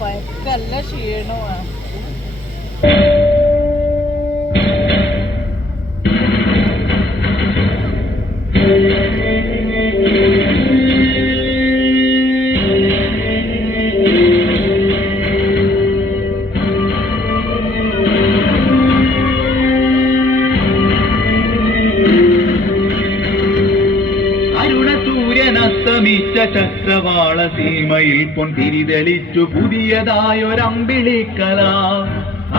പയക്കല്ല ക്ഷീണമാണ്. ചക്രവാള സീമയിൽ പൊന്തിരിതെളിച്ചു പുതിയതായൊരമ്പിളിക്കല.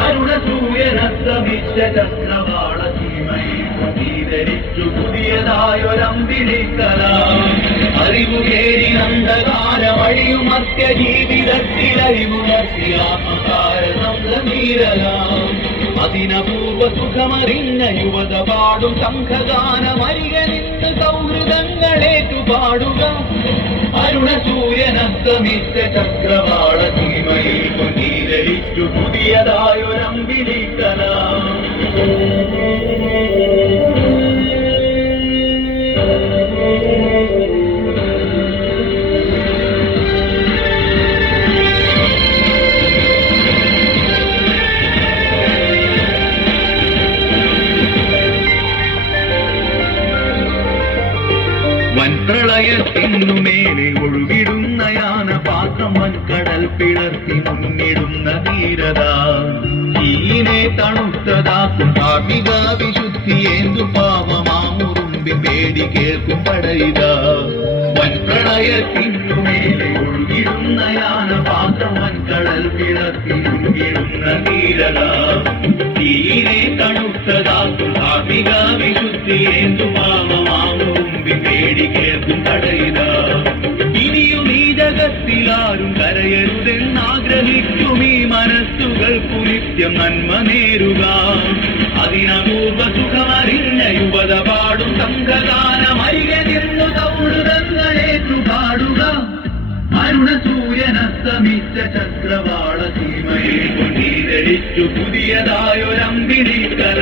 അരുണസൂര്യനസ്തമിച്ച ചക്രവാള സീമയിൽ പൊന്തിരിതെളിച്ചു പുതിയതായൊരമ്പിളിക്കല. അറിവുകേരി അന്ധകാരമഴിയുമർത്യ ജീവിതത്തിലറിവുണർത്തിയ ആത്മകാര സംഗമീരല. അതിനപൂർവ സുഖമറിഞ്ഞ യുവത പാടും സംഘഗാനമരിക നിന്ന് സൗഹൃദങ്ങളേറ്റു പാടുക. അരുണസൂര്യനസ്തമിച്ച ചക്രവാള സീമയിൽ പൊന്തിരിതെളിച്ചു പുതിയതായൊരമ്പിളിക്കല. വൻപ്രളയത്തിനു മേലെ ഒഴുകിടുന്ന യാനപാത്രം വൻകടൽ പിളർത്തി മുന്നിടുന്ന ധീരത. ഈനെ തണുത്തതാക്കും ധാർമ്മിക വിശുദ്ധിയേന്തു പാവമാമുറുമ്പി പേടി കേൾക്കും പടയിത. വൻപ്രളയത്തിനു മേലെ ഒഴുകിടുന്ന യാനപാത്രം വൻകടൽ പിളർത്തി മുന്നിടുന്ന ധീരത. ഈനെ തണുത്തതാക്കും ധാർമ്മിക വിശുദ്ധിയേന്തു പാവമാമുറുമ്പി പേടി കേൾക്കും തടയിത. ഇനിയും ഈ ജഗത്തിലാരും കരയരുതെന്നാഗ്രഹിക്കും ഈ മനസ്സുകൾക്കു നിത്യം നന്മ നേരുക. അതിനപൂർവ സുഖമറിഞ്ഞ യുവത പാടും സംഘഗാനമരിക നിന്നു സൗഹൃദങ്ങളേറ്റു പാടുക. അരുണസൂര്യനസ്തമിച്ച ചക്രവാള സീമയിൽ പൊന്തിരിതെളിച്ചു പുതിയതായൊരമ്പിളിക്കല.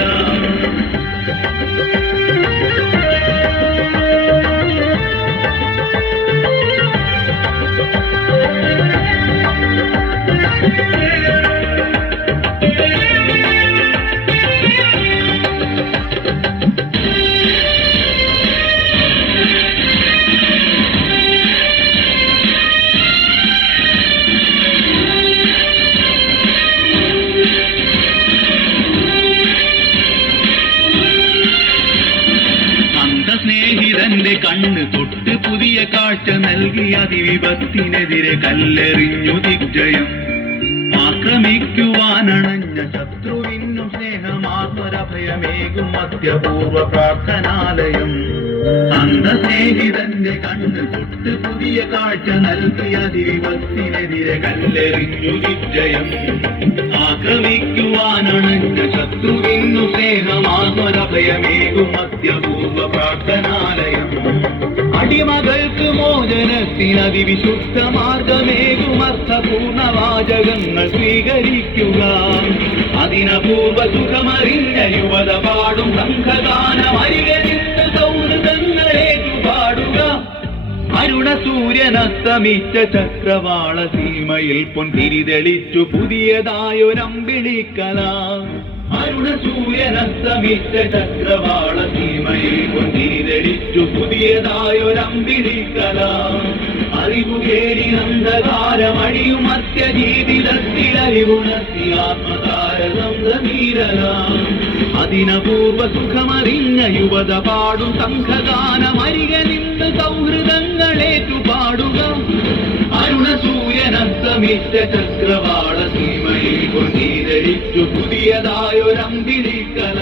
സ്നേഹിതന്റെ കണ്ണ് തൊട്ട് പുതിയ കാഴ്ച നൽകി അതിവിപത്തിനെതിരെ കല്ലെറിഞ്ഞു ദിഗ്ജയം. ആക്രമിക്കുവാനണഞ്ഞ ശത്രുവിനു സ്നേഹമാത്മരഭയമേകും മധ്യപൂർവ പ്രാർത്ഥനാലയം. അന്ധസ്നേഹിതന്റെ കണ്ണ് തൊട്ട് പുതിയ കാഴ്ച നൽകി അതിവിപത്തിനെതിരെ കല്ലെറിഞ്ഞു ദിഗ്ജയം. ആക്രമിക്കുവാനണഞ്ഞ ശത്രുവിനു സ്നേഹമാത്മരഭയമേകും മധ്യപൂർവ പ്രാർത്ഥനാലയം. അടിമകൾക്ക് മോചനത്തിനതിവിശുദ്ധ മാർഗമേകും അർത്ഥപൂർണ വാചകങ്ങൾ സ്വീകരിക്കുക. അതിനപൂർവ സുഖമറിഞ്ഞ യുവത പാടും സംഘഗാനമരിക നിന്ന് സൗഹൃദങ്ങളേറ്റു പാടുക. അരുണസൂര്യനസ്തമിച്ച ചക്രവാള സീമയിൽ പൊന്തിരിതെളിച്ചു പുതിയതായൊരമ്പിളിക്കല. അരുണസൂര്യനസ്തമിച്ച ചക്രവാള സീമയിൽ പൊന്തിരിതെളിച്ചു പുതിയതായൊരമ്പിളിക്കല. അറിവുകേടി അന്ധകാരമഴിയുമർത്യ ജീവിതത്തിലറിവുണർത്തി ആത്മകാര സംഗമീരല. അതിനപൂർവ സുഖമറിഞ്ഞ യുവത പാടും സംഘഗാനമരിക നിന്ന് സൗഹൃദങ്ങളേറ്റു പാടുക. അരുണസൂര്യനസ്തമിച്ച ചക്രവാള സീമയിൽ പൊന്തിരിതെളിച്ചു പുതിയതായൊരമ്പിളിക്കല.